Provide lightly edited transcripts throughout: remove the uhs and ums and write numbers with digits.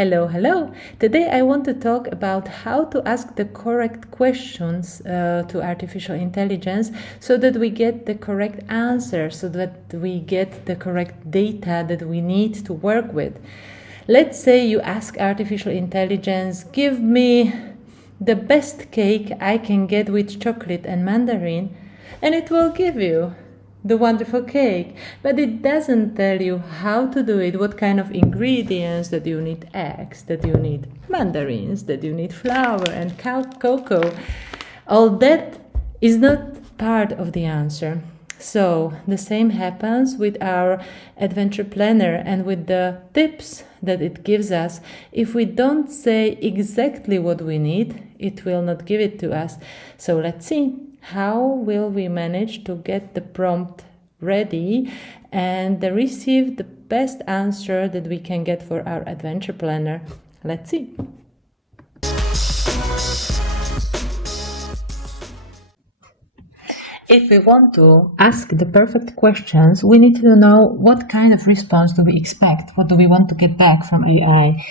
Hello, hello. Today I want to talk about how to ask the correct questions to artificial intelligence so that we get the correct answer, so that we get the correct data that we need to work with. Let's say you ask artificial intelligence, give me the best cake I can get with chocolate and mandarin, and it will give you the wonderful cake, but it doesn't tell you how to do it, what kind of ingredients, that you need eggs, that you need mandarins, that you need flour and cocoa. All that is not part of the answer. So the same happens with our adventure planner and with the tips that it gives us. If we don't say exactly what we need, it will not give it to us. So let's see. How will we manage to get the prompt ready and receive the best answer that we can get for our adventure planner? Let's see. If we want to ask the perfect questions, we need to know what kind of response do we expect? What do we want to get back from AI?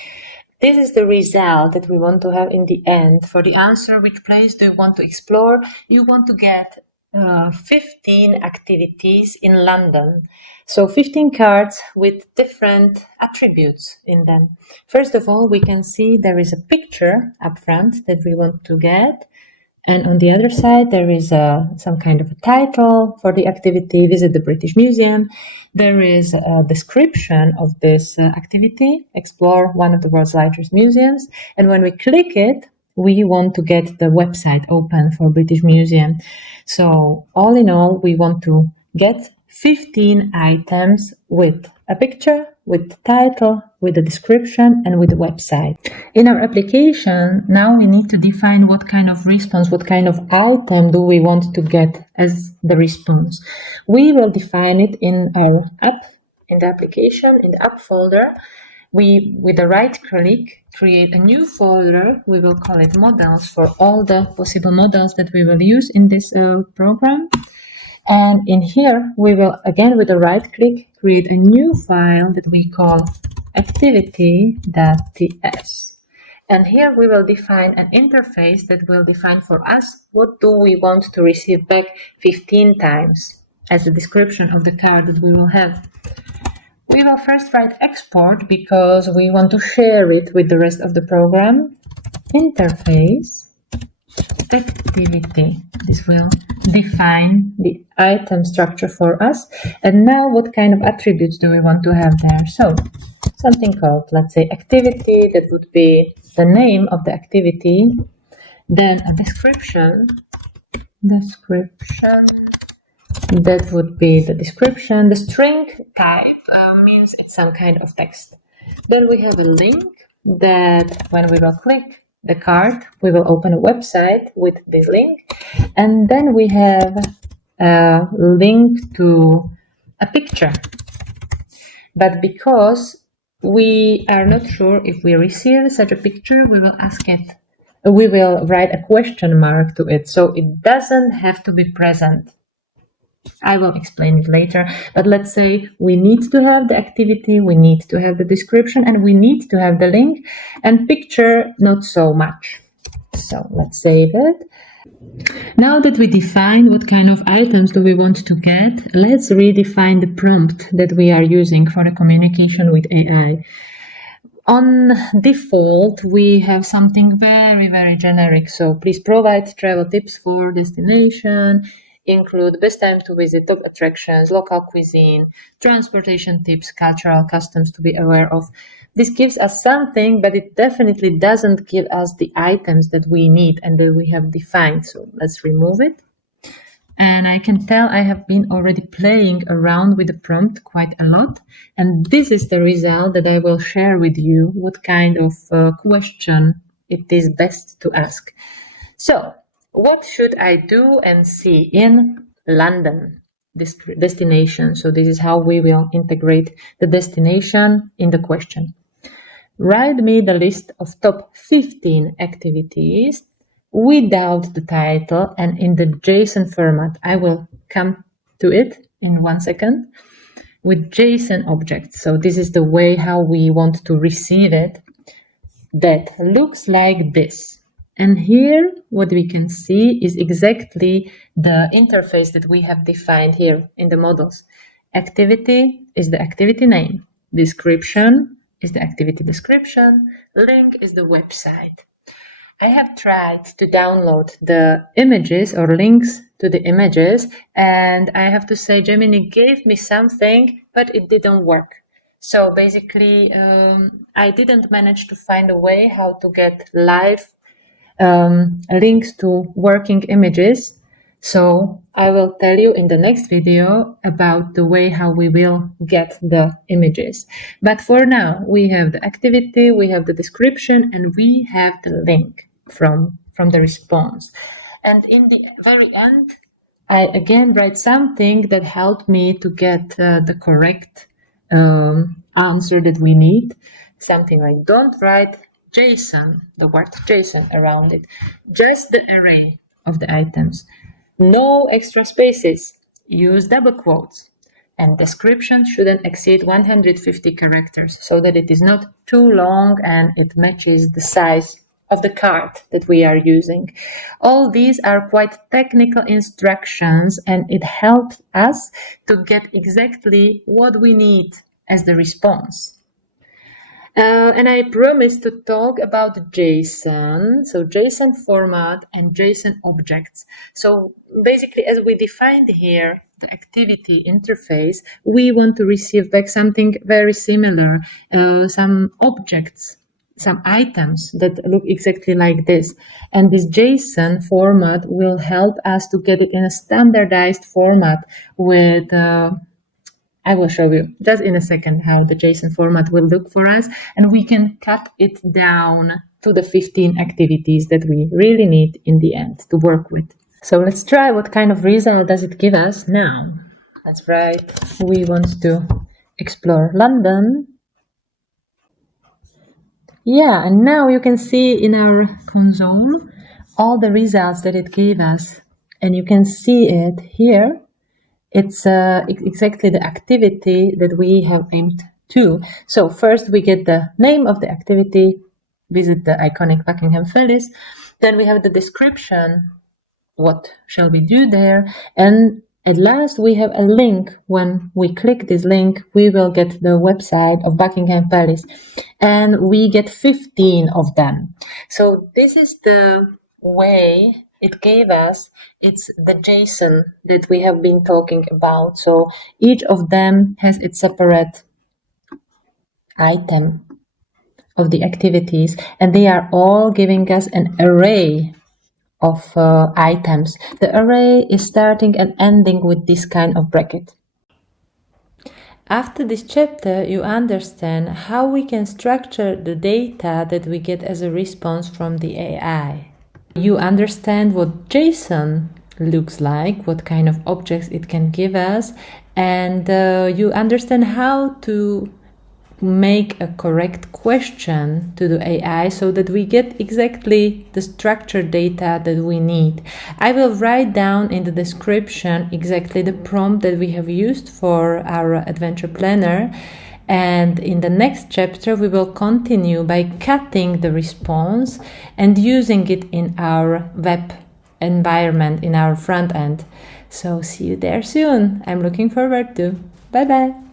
This is the result that we want to have in the end. For the answer, which place do you want to explore? You want to get 15 activities in London. So 15 cards with different attributes in them. First of all, we can see there is a picture up front that we want to get. And on the other side, there is some kind of a title for the activity, visit the British Museum. There is a description of this activity, explore one of the world's largest museums. And when we click it, we want to get the website open for British Museum. So all in all, we want to get 15 items with a picture, with the title, with the description, and with the website. In our application, now we need to define what kind of response, what kind of item do we want to get as the response. We will define it in our app, in the application, in the app folder. We, with the right click, create a new folder. We will call it models for all the possible models that we will use in this program. And in here, we will, again, with the right click, create a new file that we call activity.ts. And here we will define an interface that will define for us what do we want to receive back 15 times as a description of the card that we will have. We will first write export because we want to share it with the rest of the program. Interface. Activity. This will define the item structure for us. And now what kind of attributes do we want to have there? So something called, let's say, activity. That would be the name of the activity. Then a description. That would be the description. The string type means it's some kind of text. Then we have a link that when we will click the card, we will open a website with this link. And then we have a link to a picture. But because we are not sure if we receive such a picture, we will ask it. We will write a question mark to it. So it doesn't have to be present. I will explain it later, but let's say we need to have the activity, we need to have the description, and we need to have the link, and picture not so much. So let's save it. Now that we define what kind of items do we want to get, let's redefine the prompt that we are using for the communication with AI. On default, we have something very, very generic. So please provide travel tips for destination, include best time to visit, top attractions, local cuisine, transportation tips, cultural customs to be aware of. This gives us something, but it definitely doesn't give us the items that we need and that we have defined. So let's remove it. And I can tell I have been already playing around with the prompt quite a lot. And this is the result that I will share with you, what kind of question it is best to ask. So, what should I do and see in London, this destination? So this is how we will integrate the destination in the question. Write me the list of top 15 activities without the title and in the JSON format. I will come to it in 1 second. With JSON objects. So this is the way how we want to receive it. that looks like this. And here what we can see is exactly the interface that we have defined here in the models. Activity is the activity name. Description is the activity description. Link is the website. I have tried to download the images or links to the images, and I have to say Gemini gave me something, but it didn't work. So basically, I didn't manage to find a way how to get live links to working images. So I will tell you in the next video about the way how we will get the images. But for now, we have the activity, we have the description, and we have the link from the response. And in the very end, I again write something that helped me to get the correct answer that we need. Something like, don't write JSON, the word JSON around it, just the array of the items. No extra spaces, use double quotes, and description shouldn't exceed 150 characters so that it is not too long and it matches the size of the card that we are using. All these are quite technical instructions, and it helps us to get exactly what we need as the response. And I promised to talk about JSON, so JSON format and JSON objects. So basically, as we defined here, the activity interface, we want to receive back something very similar, some objects, some items that look exactly like this. And this JSON format will help us to get it in a standardized format with I will show you just in a second how the JSON format will look for us, and we can cut it down to the 15 activities that we really need in the end to work with. So let's try what kind of result does it give us now. Let's write, we want to explore London. Yeah, and now you can see in our console all the results that it gave us, and you can see it here. It's exactly the activity that we have aimed to. So first we get the name of the activity, visit the iconic Buckingham Palace. Then we have the description, what shall we do there? And at last we have a link. When we click this link, we will get the website of Buckingham Palace. And we get 15 of them. So this is the way it gave us. It's the JSON that we have been talking about. So each of them has its separate item of the activities, and they are all giving us an array of items. The array is starting and ending with this kind of bracket. After this chapter, you understand how we can structure the data that we get as a response from the AI. You understand what JSON looks like, what kind of objects it can give us, and you understand how to make a correct question to the AI so that we get exactly the structured data that we need. I will write down in the description exactly the prompt that we have used for our adventure planner. And in the next chapter, we will continue by cutting the response and using it in our web environment, in our front end. So see you there soon. I'm looking forward to. Bye-bye.